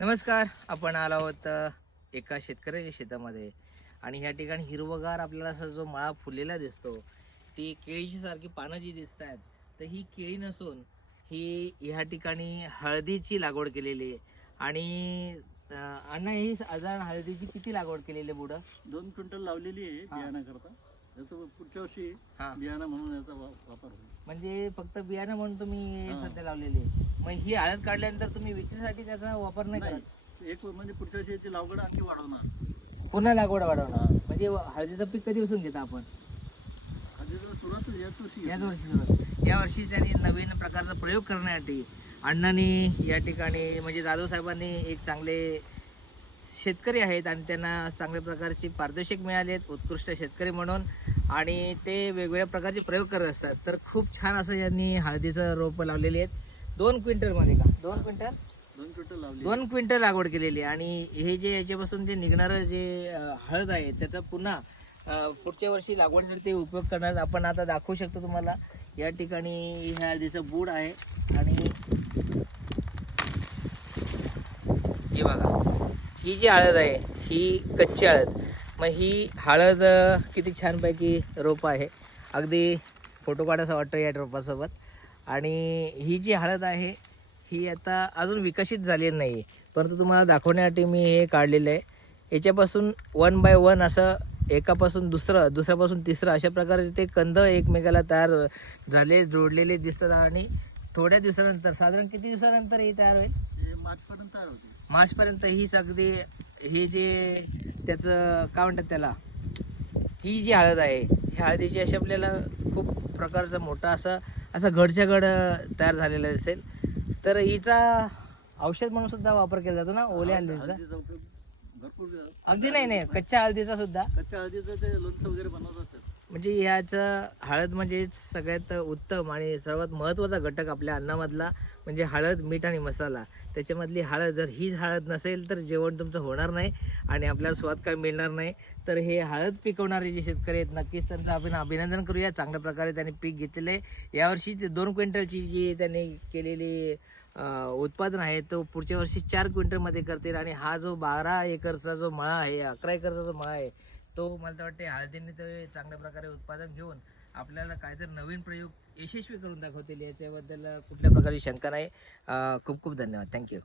नमस्कार. आपण आलो आहोत एका शेतकऱ्याच्या शेतामध्ये आणि ह्या ठिकाणी हिरवगार आपल्याला असा जो मळा फुललेला दिसतो, ती केळीची सारखी पानं जी दिसत आहेत, तर ही केळी नसून ही ह्या ठिकाणी हळदीची लागवड केलेली आहे. आणि अण्णा ही साधारण हळदीची किती लागवड केलेली आहे बुडं? 2 क्विंटल लावलेली आहे बियाण्याकरता. याचं पुढच्या वर्षी बियाणं म्हणून याचा वापर होईल. म्हणजे फक्त बियाणं म्हणून तुम्ही सध्या लावलेली आहे. मग ही हळद काढल्यानंतर तुम्ही विक्रीसाठी त्याचा वापर नाही करत? एक म्हणजे पुढच्या वर्षी याची लागवड आणखी वाढवणार, पुन्हा लागवड वाढवणार. म्हणजे हळदीचं पीक कधीपासून घेता आपण? सुरुवात याच वर्षी याच वर्षी या वर्षी त्यांनी नवीन प्रकारचा प्रयोग करण्यासाठी अण्णांनी या ठिकाणी म्हणजे जाधव साहेबांनी एक चांगले शेतकरी आहेत आणि त्यांना चांगल्या प्रकारची पारितोषिक मिळाली आहेत उत्कृष्ट शेतकरी म्हणून, आणि ते वेगवेगळ्या प्रकारचे प्रयोग करत असतात. तर खूप छान असं यांनी हळदीचं रोपं लावलेली आहेत. 2 क्विंटलमध्ये का? 2 क्विंटल 2 क्विंटल लावली. 2 क्विंटल लागवड केलेली आहे. आणि हे जे याच्यापासून जे निघणारं जे हळद आहे त्याचा पुन्हा पुढच्या वर्षी लागवडीसाठी ते उपयोग करणार. आपण आता दाखवू शकतो तुम्हाला. या ठिकाणी ह्या हळदीचं बूड आहे आणि हे बघा, ही जी हळद आहे ही कच्ची हळद. मग ही हळद किती छानपैकी रोप आहे, अगदी फोटो काढायचं वाटतं या रोपासोबत. आणि ही जी हळद आहे ही आता अजून विकसित झालेली नाही, परंतु तुम्हाला दाखवण्यासाठी मी हे काढलेलं आहे. याच्यापासून 1 बाय 1 असं एकापासून दुसरं, दुसऱ्यापासून तिसरं अशा प्रकारे ते कंद एकमेकाला तयार झाले, जोडलेले दिसतात. आणि थोड्या दिवसानंतर, साधारण किती दिवसानंतर ही तयार होईल? मार्चपर्यंत तयार होते. मार्चपर्यंत हीच अगदी हे जे त्याचं काय म्हणतात त्याला, ही जी हळद आहे ही हळदीची अशी आपल्याला खूप प्रकारचा मोठा असा घडच्या घड तयार झालेला दिसेल. तर हिचा औषध म्हणून सुद्धा वापर केला जातो ना, ओल्या हळदीचा? हळदीचा उपयोग भरपूर. अगदी नाही, कच्च्या हळदीचा सुद्धा. कच्च्या हळदीचं ते लोणचं वगैरे बनवतात. म्हणजे ह्याचं हळद म्हणजे सगळ्यात उत्तम आणि सर्वात महत्त्वाचा घटक आपल्या अन्नामधला म्हणजे हळद, मीठ आणि मसाला. त्याच्यामधली हळद, जर हीच हळद नसेल तर जेवण तुमचं होणार नाही आणि आपल्याला स्वाद काय मिळणार नाही. तर हे हळद पिकवणारे जे शेतकरी आहेत नक्कीच त्यांचं आपण अभिनंदन करूया. चांगल्या प्रकारे त्यांनी पीक घेतलेलं आहे. यावर्षी 2 क्विंटलची जी त्यांनी केलेली उत्पादन आहे तो पुढच्या वर्षी 4 क्विंटलमध्ये करतील. आणि हा जो 12 एकरचा जो मळा आहे, 11 एकरचा जो मळा आहे, तो मला तर वाटते हळदीने ते चांगल्या प्रकारे उत्पादन घेऊन आपल्याला काहीतरी नवीन प्रयोग यशस्वी करून दाखवतील, याच्याबद्दल कुठल्या प्रकारची शंका नाही. खूप खूप धन्यवाद. थँक्यू.